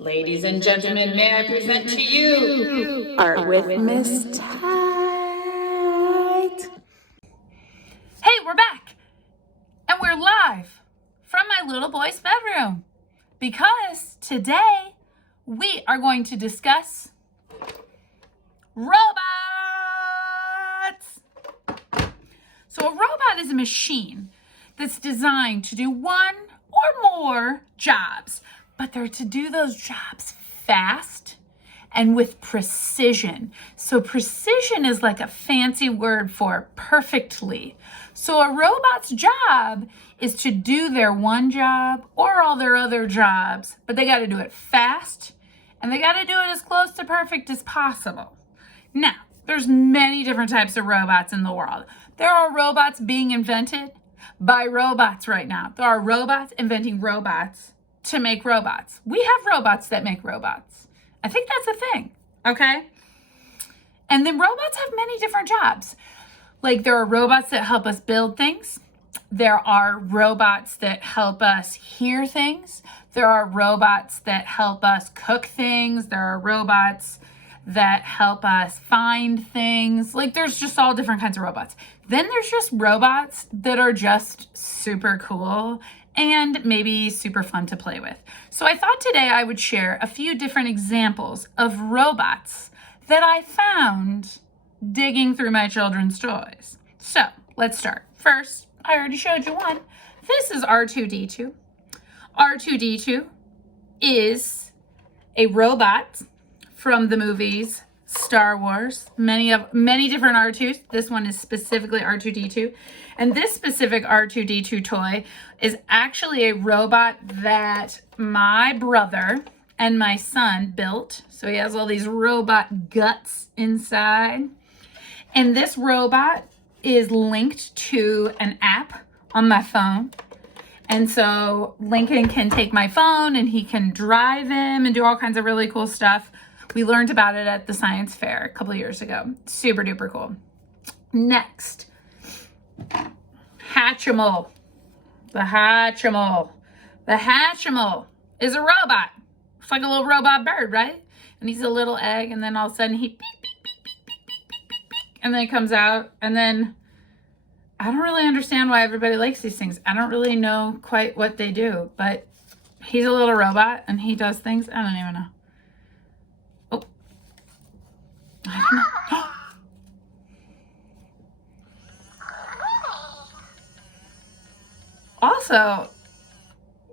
Ladies and gentlemen, may I present to you Art with Miss Tate. Hey, we're back, and we're live from my little boy's bedroom because today we are going to discuss robots. So a robot is a machine that's designed to do one or more jobs, but they're to do those jobs fast and with precision. So precision is like a fancy word for perfectly. So a robot's job is to do their one job or all their other jobs, but they got to do it fast and they got to do it as close to perfect as possible. Now, there's many different types of robots in the world. There are robots being invented by robots right now. There are robots inventing robots to make robots. We have robots that make robots. I think that's a thing, okay? And then robots have many different jobs. Like there are robots that help us build things. There are robots that help us hear things. There are robots that help us cook things. There are robots that help us find things. Like there's just all different kinds of robots. Then there's just robots that are just super cool and maybe super fun to play with. So I thought today I would share a few different examples of robots that I found digging through my children's toys. So let's start. First, I already showed you one. This is R2-D2. R2-D2 is a robot from the movies Star Wars. Many different R2s. This one is specifically R2-D2. And this specific R2-D2 toy is actually a robot that my brother and my son built. So he has all these robot guts inside. And this robot is linked to an app on my phone. And so Lincoln can take my phone and he can drive him and do all kinds of really cool stuff. We learned about it at the science fair a couple of years ago. Super duper cool. Next, Hatchimal. The Hatchimal. The Hatchimal is a robot. It's like a little robot bird, right? And he's a little egg, and then all of a sudden he beep, beep, beep, beep, beep, beep, beep, beep, beep, and then it comes out, and then I don't really understand why everybody likes these things. I don't really know quite what they do, but he's a little robot, and he does things. I don't even know. Oh. I don't know. Also,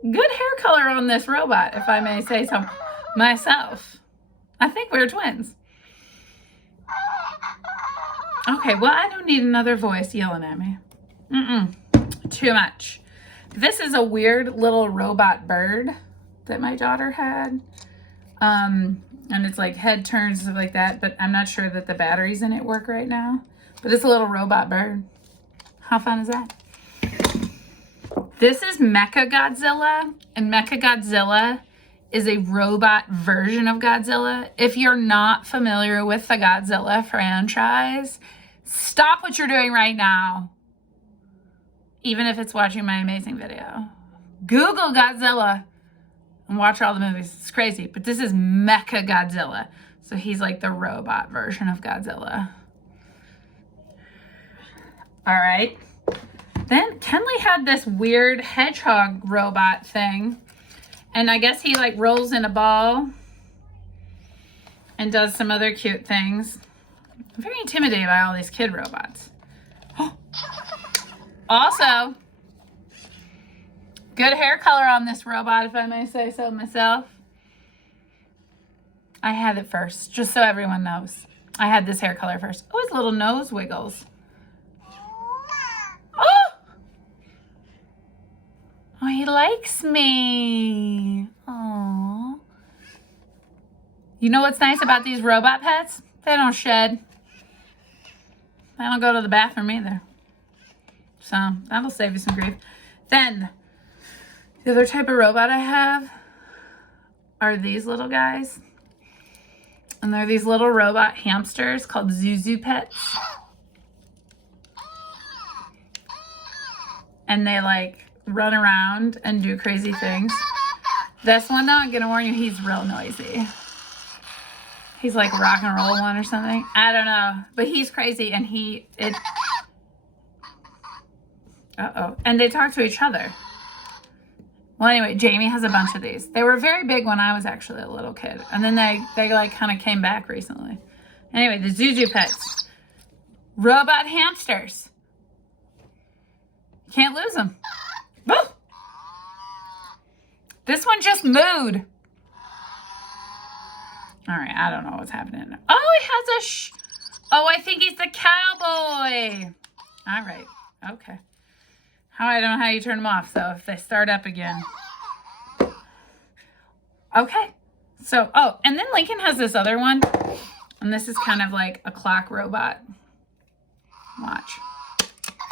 good hair color on this robot, if I may say so myself. I think we're twins. Okay, well, I don't need another voice yelling at me. Too much. This is a weird little robot bird that my daughter had. And it's like head turns, stuff like that, but I'm not sure that the batteries in it work right now. But it's a little robot bird. How fun is that? This is Mechagodzilla, and Mechagodzilla is a robot version of Godzilla. If you're not familiar with the Godzilla franchise, stop what you're doing right now, even if it's watching my amazing video. Google Godzilla and watch all the movies. It's crazy, but this is Mechagodzilla. So he's like the robot version of Godzilla. All right. Then Kenley had this weird hedgehog robot thing. And I guess he like rolls in a ball and does some other cute things. I'm very intimidated by all these kid robots. Also, good hair color on this robot, if I may say so myself. I had it first, just so everyone knows. I had this hair color first. Oh, his little nose wiggles. Oh, he likes me. Aww. You know what's nice about these robot pets? They don't shed. They don't go to the bathroom either. So that'll save you some grief. Then, the other type of robot I have are these little guys. And they're these little robot hamsters called Zuzu pets. And they like run around and do crazy things. This one though, I'm gonna warn you, he's real noisy. He's like a rock and roll one or something. I don't know, but he's crazy and uh-oh. And they talk to each other. Well, anyway, Jamie has a bunch of these. They were very big when I was actually a little kid. And then they like kind of came back recently. Anyway, the Zuzu pets. Robot hamsters. Can't lose them. Woo! This one just mooed. All right, I don't know what's happening. Oh, he has oh, I think he's the cowboy. All right, okay. I don't know how you turn them off, so if they start up again. Okay, so, oh, and then Lincoln has this other one, and this is kind of like a clock robot. Watch.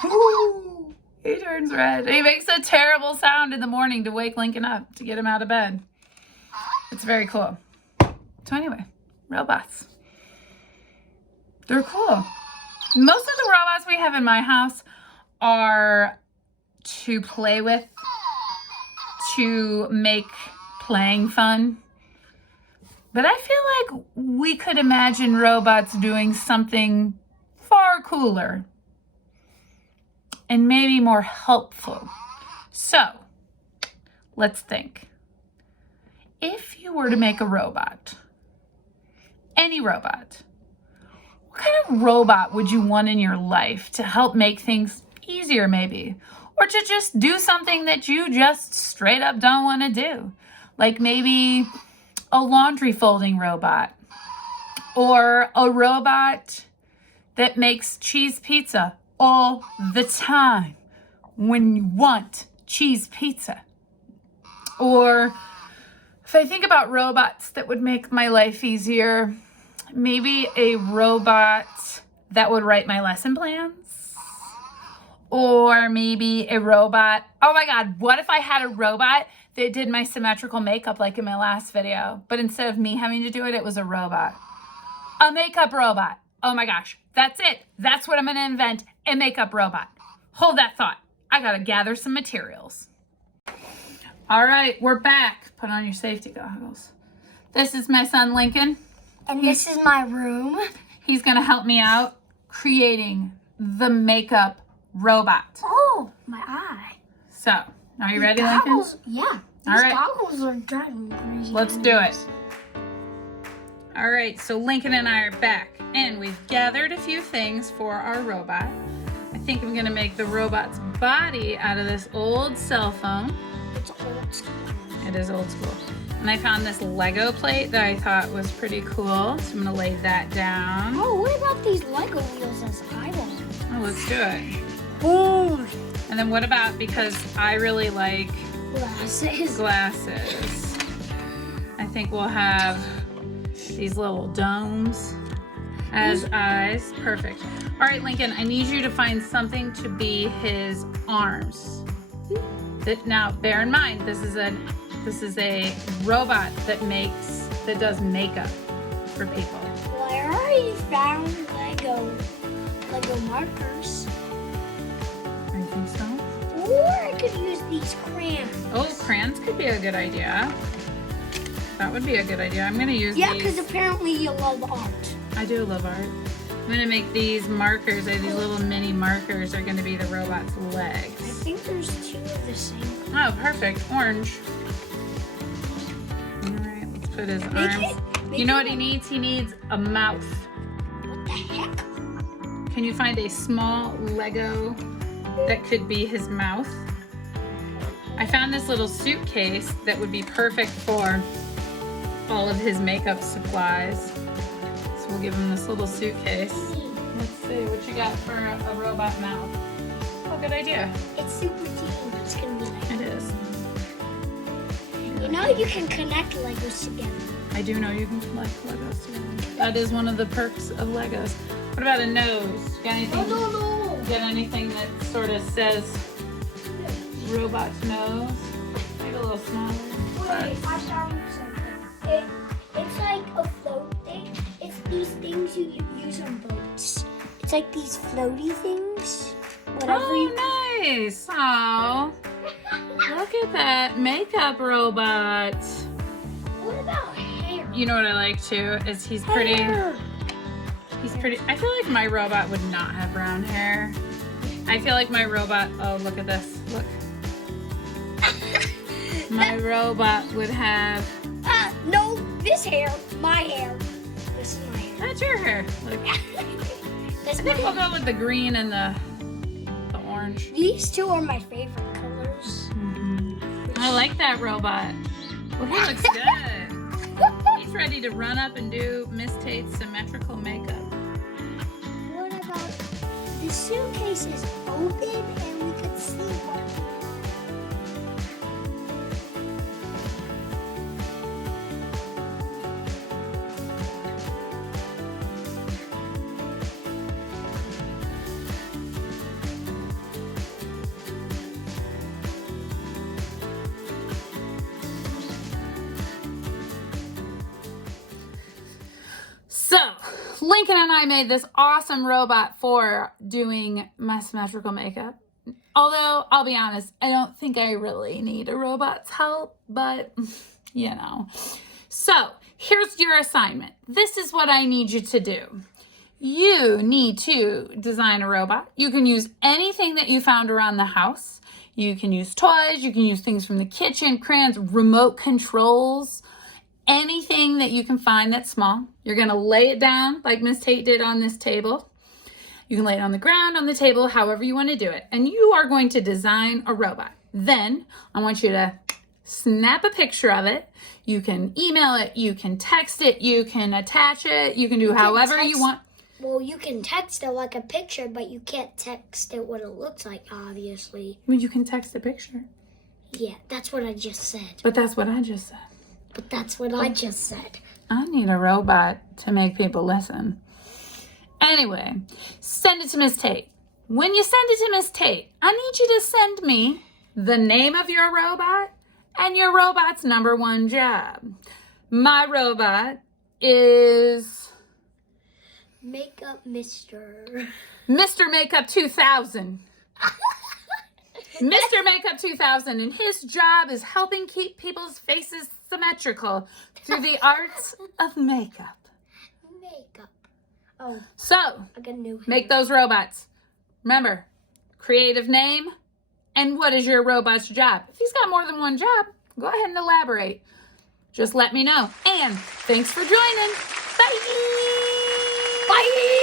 Ooh, he turns red. He makes a terrible sound in the morning to wake Lincoln up, to get him out of bed. It's very cool. So anyway, robots. They're cool. Most of the robots we have in my house are to play with, to make playing fun. But I feel like we could imagine robots doing something far cooler and maybe more helpful. So, let's think. If you were to make a robot, any robot, what kind of robot would you want in your life to help make things easier maybe? Or to just do something that you just straight up don't want to do? Like maybe a laundry folding robot. Or a robot that makes cheese pizza all the time when you want cheese pizza. Or if I think about robots that would make my life easier, maybe a robot that would write my lesson plans. Or maybe a robot. Oh my God, what if I had a robot that did my symmetrical makeup like in my last video, but instead of me having to do it, it was a robot. A makeup robot. Oh my gosh, that's it. That's what I'm gonna invent, a makeup robot. Hold that thought. I gotta gather some materials. All right, we're back. Put on your safety goggles. This is my son, Lincoln. And this is my room. He's gonna help me out creating the makeup robot. Oh, my eye. So, are you ready, goggles, Lincoln? Yeah. All These right. goggles are driving me crazy. Let's do it. All right, so Lincoln and I are back, and we've gathered a few things for our robot. I think I'm gonna make the robot's body out of this old cell phone. It's old school. It is old school. And I found this Lego plate that I thought was pretty cool, so I'm gonna lay that down. Oh, what about these Lego wheels as eyeballs? Oh, let's do it. Boom. And then what about, because I really like glasses, I think we'll have these little domes as eyes. Perfect. All right, Lincoln, I need you to find something to be his arms. Now, bear in mind, this is a robot that does makeup for people. Well, I already found Lego markers. I think so. Or I could use these crayons. Oh, crayons could be a good idea. That would be a good idea. I'm gonna use Yeah, these. because apparently you love art. I do love art. I'm gonna make these markers, these little mini markers are gonna be the robot's I legs. think there's two of the same. Oh, perfect, orange. All right, let's put his arms. You know what he needs? He needs a mouth. What the heck? Can you find a small Lego that could be his mouth? I found this little suitcase that would be perfect for all of his makeup supplies. So we'll give him this little suitcase. Let's see what you got for a robot mouth. Oh, good idea. It's super teeny. It's gonna be like. It is. You know you can connect Legos together. I do know you can collect Legos together. That is one of the perks of Legos. What about a nose? Got anything? No. Got anything that sort of says robot's nose? Maybe a little smaller. Wait, I found something. It's like a float thing. It's these things you use on boats. It's like these floaty things. Whatever you. Oh, nice. Oh. Look. Look at that makeup robot. What about hair? You know what I like too is he's pretty. Hair. He's pretty. I feel like my robot would not have brown hair. I feel like my robot. Oh, look at this. Look. My robot would have. No, this hair, my hair. This is my hair. That's your hair. Look. That's I my think we'll hair. go with the green and the orange. These two are my favorite colors. I like that robot. Well, he looks good. He's ready to run up and do Miss Tate's symmetrical makeup. What about the suitcase is open and we could see what. So, Lincoln and I made this awesome robot for doing my symmetrical makeup. Although, I'll be honest, I don't think I really need a robot's help, but, you know. So, here's your assignment. This is what I need you to do. You need to design a robot. You can use anything that you found around the house. You can use toys, you can use things from the kitchen, crayons, remote controls, anything that you can find that's small. You're gonna lay it down like Miss Tate did on this table. You can lay it on the ground, on the table, however you want to do it. And you are going to design a robot. Then I want you to snap a picture of it. You can email it, you can text it, you can attach it, you can do however you want. Well, you can text it like a picture, but you can't text it what it looks like, obviously. Well, you can text a picture. Yeah, that's what I just said. But that's what I just said. But that's what I just said. I need a robot to make people listen. Anyway, send it to Miss Tate. When you send it to Miss Tate, I need you to send me the name of your robot and your robot's #1 job. My robot is Makeup Mr. Mr. Makeup 2000. Mr. Makeup 2000, and his job is helping keep people's faces symmetrical through the arts of makeup. Makeup. Oh, So, I got a new hair. make those robots. Remember, creative name, and what is your robot's job? If he's got more than one job, go ahead and elaborate. Just let me know. And thanks for joining. Bye! Bye!